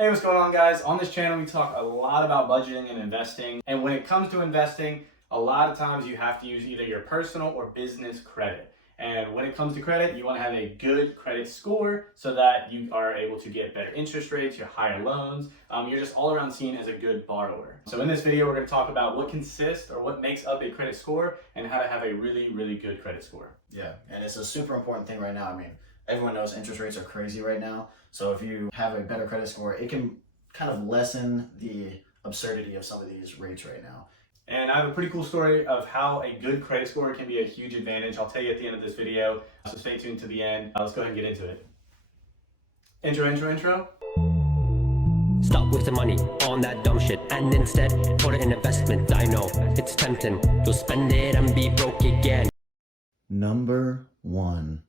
Hey, what's going on, guys? On this channel, we talk a lot about budgeting and investing. And when it comes to investing, a lot of times you have to use either your personal or business credit. And when it comes to credit, you want to have a good credit score so that you are able to get better interest rates, your higher loans. You're just all around seen as a good borrower. So in this video, we're going to talk about what consists or what makes up a credit score and how to have a really, really good credit score. Yeah, and it's a super important thing right now. I mean, everyone knows interest rates are crazy right now. So if you have a better credit score, it can kind of lessen the absurdity of some of these rates right now. And I have a pretty cool story of how a good credit score can be a huge advantage. I'll tell you at the end of this video, so stay tuned to the end. Let's go ahead and get into it. Intro. Stop wasting money on that dumb shit and instead put it in investment. I know it's tempting. You'll spend it and be broke again. Number 1.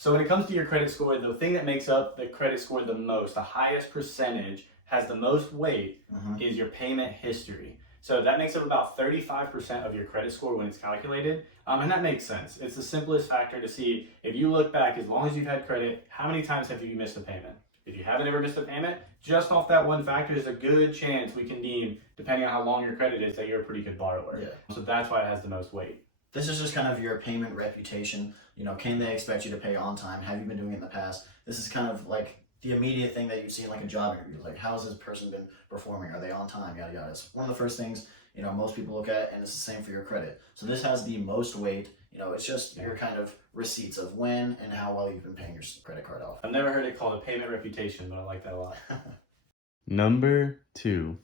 So when it comes to your credit score, the thing that makes up the credit score the most, the highest percentage, has the most weight, is your payment history. So that makes up about 35% of your credit score when it's calculated. And that makes sense. It's the simplest factor to see if you look back, as long as you've had credit, how many times have you missed a payment? If you haven't ever missed a payment, just off that one factor, there's a good chance we can deem, depending on how long your credit is, that you're a pretty good borrower. Yeah. So that's why it has the most weight. This is just kind of your payment reputation. You know, can they expect you to pay on time? Have you been doing it in the past? This is kind of like the immediate thing that you see in like a job interview. Like, how has this person been performing? Are they on time? Yada, yada. It's one of the first things, you know, most people look at, and it's the same for your credit. So this has the most weight. You know, it's just your kind of receipts of when and how well you've been paying your credit card off. I've never heard it called a payment reputation, but I like that a lot. Number 2.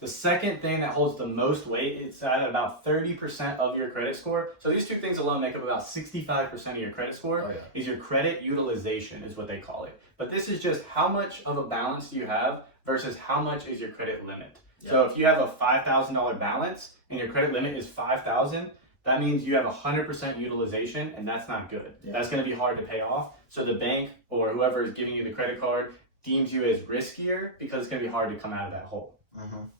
The second thing that holds the most weight, it's at about 30% of your credit score. So these two things alone make up about 65% of your credit score. Is your credit utilization, is what they call it. But this is just how much of a balance do you have versus how much is your credit limit. So if you have a $5,000 balance and your credit limit is $5,000, that means you have 100% utilization, and that's not good. That's going to be hard to pay off. So the bank or whoever is giving you the credit card deems you as riskier because it's going to be hard to come out of that hole.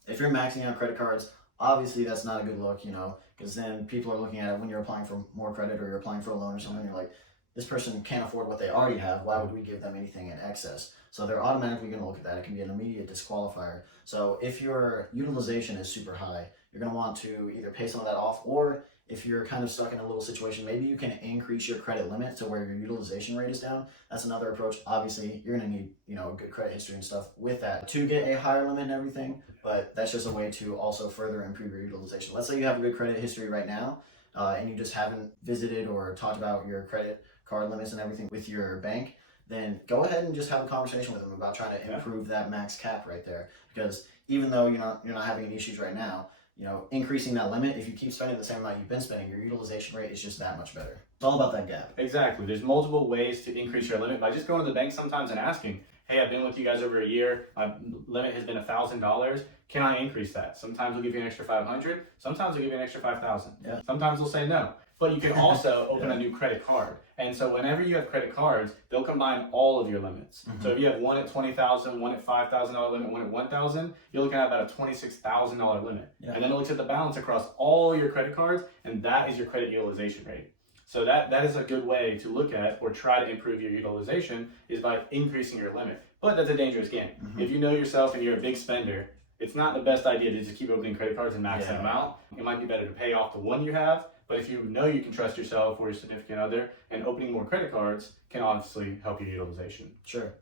If you're maxing out credit cards, obviously that's not a good look, you know, because then people are looking at it when you're applying for more credit or you're applying for a loan or something. You're like, this person can't afford what they already have. Why would we give them anything in excess? So they're automatically going to look at that. It can be an immediate disqualifier. So if your utilization is super high, you're going to want to either pay some of that off, or if you're kind of stuck in a little situation, maybe you can increase your credit limit to where your utilization rate is down. That's another approach. Obviously, you're going to need, you know, a good credit history and stuff with that to get a higher limit and everything. But that's just a way to also further improve your utilization. Let's say you have a good credit history right now, and you just haven't visited or talked about your credit card limits and everything with your bank. Then go ahead and just have a conversation with them about trying to improve that max cap right there. Because even though you're not having any issues right now, you know, increasing that limit, if you keep spending the same amount you've been spending, your utilization rate is just that much better. It's all about that gap. Exactly. There's multiple ways to increase your limit by just going to the bank sometimes and asking, hey, I've been with you guys over a year. My limit has been $1,000. Can I increase that? Sometimes we'll give you an extra $500. Sometimes we'll give you an extra $5,000. Sometimes they'll say no. But you can also open a new credit card. And so whenever you have credit cards, they'll combine all of your limits. So if you have one at $20,000, one at $5,000 limit, one at $1,000, you're looking at about a $26,000 limit. And then it looks at the balance across all your credit cards, and that is your credit utilization rate. So that is a good way to look at or try to improve your utilization, is by increasing your limit. But that's a dangerous game. If you know yourself and you're a big spender, it's not the best idea to just keep opening credit cards and max them out. It might be better to pay off the one you have. But if you know you can trust yourself or your significant other, and opening more credit cards can obviously help your utilization. Sure.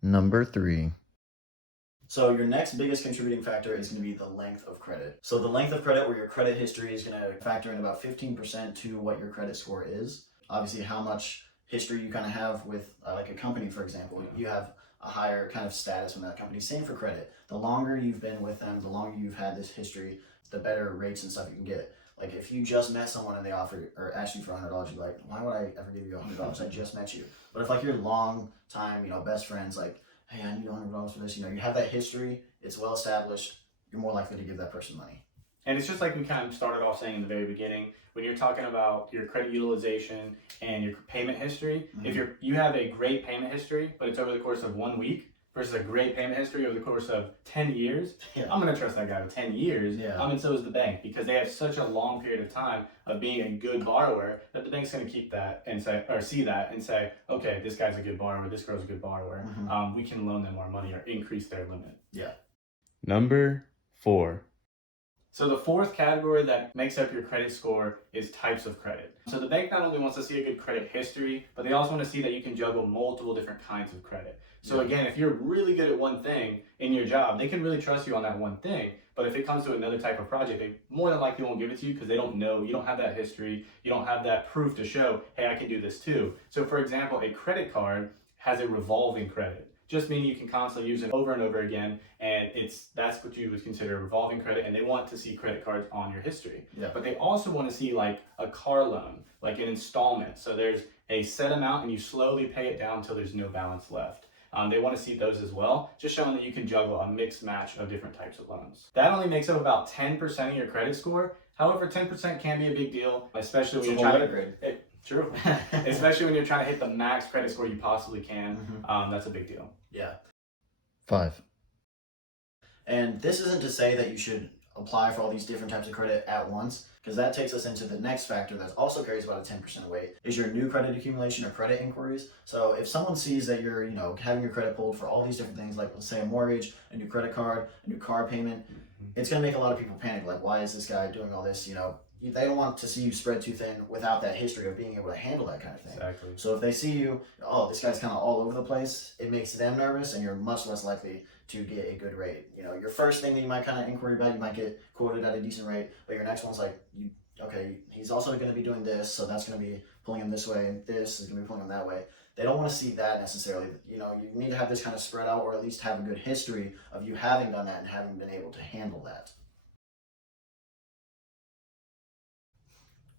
Number 3. So your next biggest contributing factor is going to be the length of credit. So the length of credit, where your credit history is going to factor in about 15% to what your credit score is. Obviously, how much history you kind of have with like a company, for example, you have a higher kind of status in that company. Same for credit. The longer you've been with them, the longer you've had this history, the better rates and stuff you can get. Like if you just met someone and they offer or ask you for $100, you're like, why would I ever give you $100? I just met you. But if like you're long time, you know, best friends, like, hey, I need $100 for this, you know, you have that history, it's well established, you're more likely to give that person money. And it's just like we kind of started off saying in the very beginning, when you're talking about your credit utilization and your payment history, if you have a great payment history, but it's over the course of 1 week versus a great payment history over the course of 10 years, Yeah. I'm going to trust that guy with 10 years. Yeah. And so is the bank, because they have such a long period of time of being a good borrower that the bank's going to keep that and say, or see that and say, okay, this guy's a good borrower, this girl's a good borrower. We can loan them more money or increase their limit. Yeah. Number 4. So the fourth category that makes up your credit score is types of credit. So the bank not only wants to see a good credit history, but they also want to see that you can juggle multiple different kinds of credit. So again, if you're really good at one thing in your job, they can really trust you on that one thing. But if it comes to another type of project, they more than likely won't give it to you because they don't know, you don't have that history, you don't have that proof to show, hey, I can do this too. So for example, a credit card has a revolving credit. Just meaning you can constantly use it over and over again, and that's what you would consider revolving credit, and they want to see credit cards on your history. Yeah. But they also want to see like a car loan, like an installment. So there's a set amount and you slowly pay it down until there's no balance left. They want to see those as well, just showing that you can juggle a mixed match of different types of loans. That only makes up about 10% of your credit score. However, 10% can be a big deal, especially when you're trying to grade. True. Especially when you're trying to hit the max credit score you possibly can. That's a big deal. Yeah. 5. And this isn't to say that you should apply for all these different types of credit at once, because that takes us into the next factor that also carries about a 10% weight, is your new credit accumulation or credit inquiries. So if someone sees that you're, having your credit pulled for all these different things, like let's say a mortgage, a new credit card, a new car payment, it's going to make a lot of people panic. Like, why is this guy doing all this? They don't want to see you spread too thin without that history of being able to handle that kind of thing. Exactly. So if they see you, oh, this guy's kind of all over the place, it makes them nervous, and you're much less likely to get a good rate. Your first thing that you might kind of inquiry about, you might get quoted at a decent rate, but your next one's like, okay, he's also going to be doing this, so that's going to be pulling him this way, and this is going to be pulling him that way. They don't want to see that necessarily. You need to have this kind of spread out, or at least have a good history of you having done that and having been able to handle that.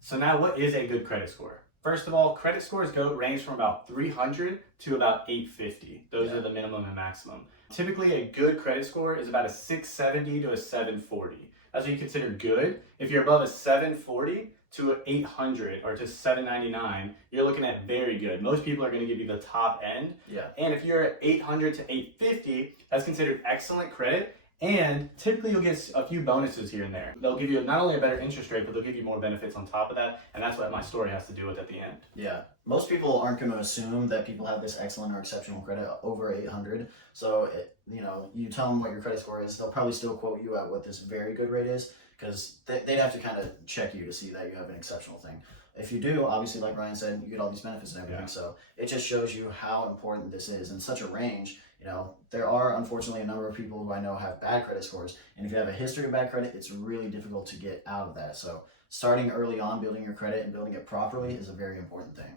So now, what is a good credit score? First of all, credit scores range from about 300 to about 850. Those are the minimum and maximum. Typically, a good credit score is about a 670 to a 740. That's what you consider good. If you're above a 740 to an 800 or to 799, you're looking at very good. Most people are going to give you the top end. Yeah. And if you're at 800 to 850, that's considered excellent credit. And typically you'll get a few bonuses here and there. They'll give you not only a better interest rate, but they'll give you more benefits on top of that. And that's what my story has to do with at the end. Yeah. Most people aren't going to assume that people have this excellent or exceptional credit over 800. So, you tell them what your credit score is, they'll probably still quote you at what this very good rate is, because they'd have to kind of check you to see that you have an exceptional thing. If you do, obviously, like Ryan said, you get all these benefits and everything. Yeah. So it just shows you how important this is in such a range. There are unfortunately a number of people who I know have bad credit scores, and if you have a history of bad credit, it's really difficult to get out of that. So starting early on, building your credit and building it properly is a very important thing.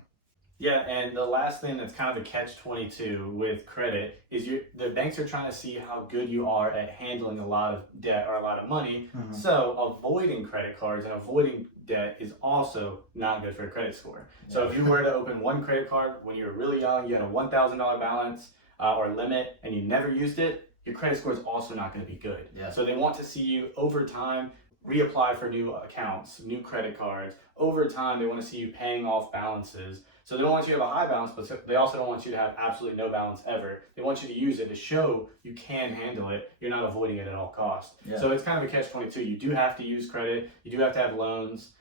Yeah, and the last thing that's kind of a catch-22 with credit is the banks are trying to see how good you are at handling a lot of debt or a lot of money. So avoiding credit cards and avoiding debt is also not good for a credit score. So if you were to open one credit card when you were really young, you had a $1,000 balance or limit, and you never used it, your credit score is also not going to be good. Yeah. So they want to see you over time reapply for new accounts, new credit cards. Over time, they want to see you paying off balances. So they don't want you to have a high balance, but they also don't want you to have absolutely no balance ever. They want you to use it to show you can handle it. You're not avoiding it at all costs. Yeah. So it's kind of a catch-22. You do have to use credit. You do have to have loans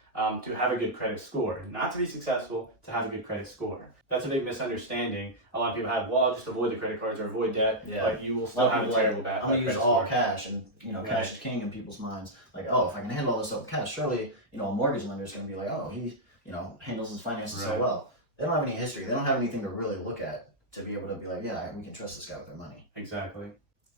to have a good credit score. Not to be successful, to have a good credit score. That's a big misunderstanding. A lot of people have, well, I'll just avoid the credit cards or avoid debt, but you will still have a terrible bad I'm going to use all cash, and cash is king in people's minds. Like, oh, if I can handle all this stuff with cash, surely, a mortgage lender is going to be like, oh, he, handles his finances so well. They don't have any history. They don't have anything to really look at to be able to be like, yeah, we can trust this guy with their money. Exactly.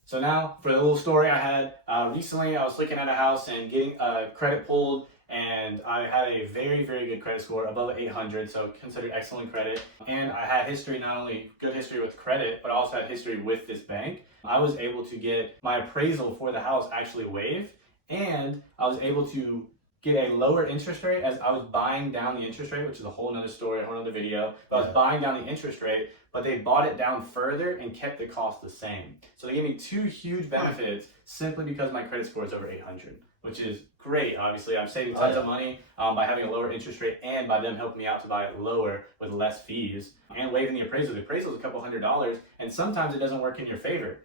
So now, for the little story I had, recently I was looking at a house and getting credit pulled, and I had a very, very good credit score, above 800, so considered excellent credit. And I had history, not only good history with credit, but I also had history with this bank. I was able to get my appraisal for the house actually waived, and I was able to get a lower interest rate as I was buying down the interest rate, which is a whole nother story, a whole nother video. But I was buying down the interest rate, but they bought it down further and kept the cost the same. So they gave me two huge benefits simply because my credit score is over 800. which is great. Obviously, I'm saving tons of money by having a lower interest rate and by them helping me out to buy it lower with less fees and waiving the appraisal. The appraisal is a couple $100, and sometimes it doesn't work in your favor.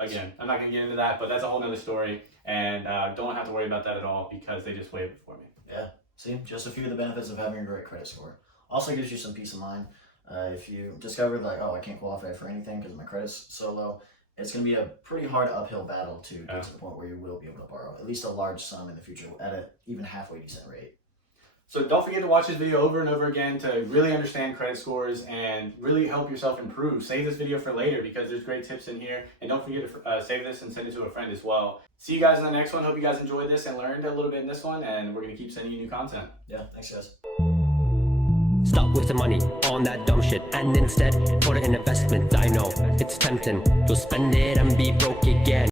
Again, I'm not gonna get into that, but that's a whole nother story, and don't have to worry about that at all because they just waived it for me. Yeah. See, just a few of the benefits of having a great credit score. Also gives you some peace of mind. If you discover like, oh, I can't qualify for anything because my credit's so low, it's going to be a pretty hard uphill battle to get to the point where you will be able to borrow at least a large sum in the future at an even halfway decent rate. So don't forget to watch this video over and over again to really understand credit scores and really help yourself improve. Save this video for later because there's great tips in here. And don't forget to save this and send it to a friend as well. See you guys in the next one. Hope you guys enjoyed this and learned a little bit in this one. And we're going to keep sending you new content. Yeah, thanks guys. Stop wasting money on that dumb shit and instead put it in investment. I know it's tempting. You'll spend it and be broke again.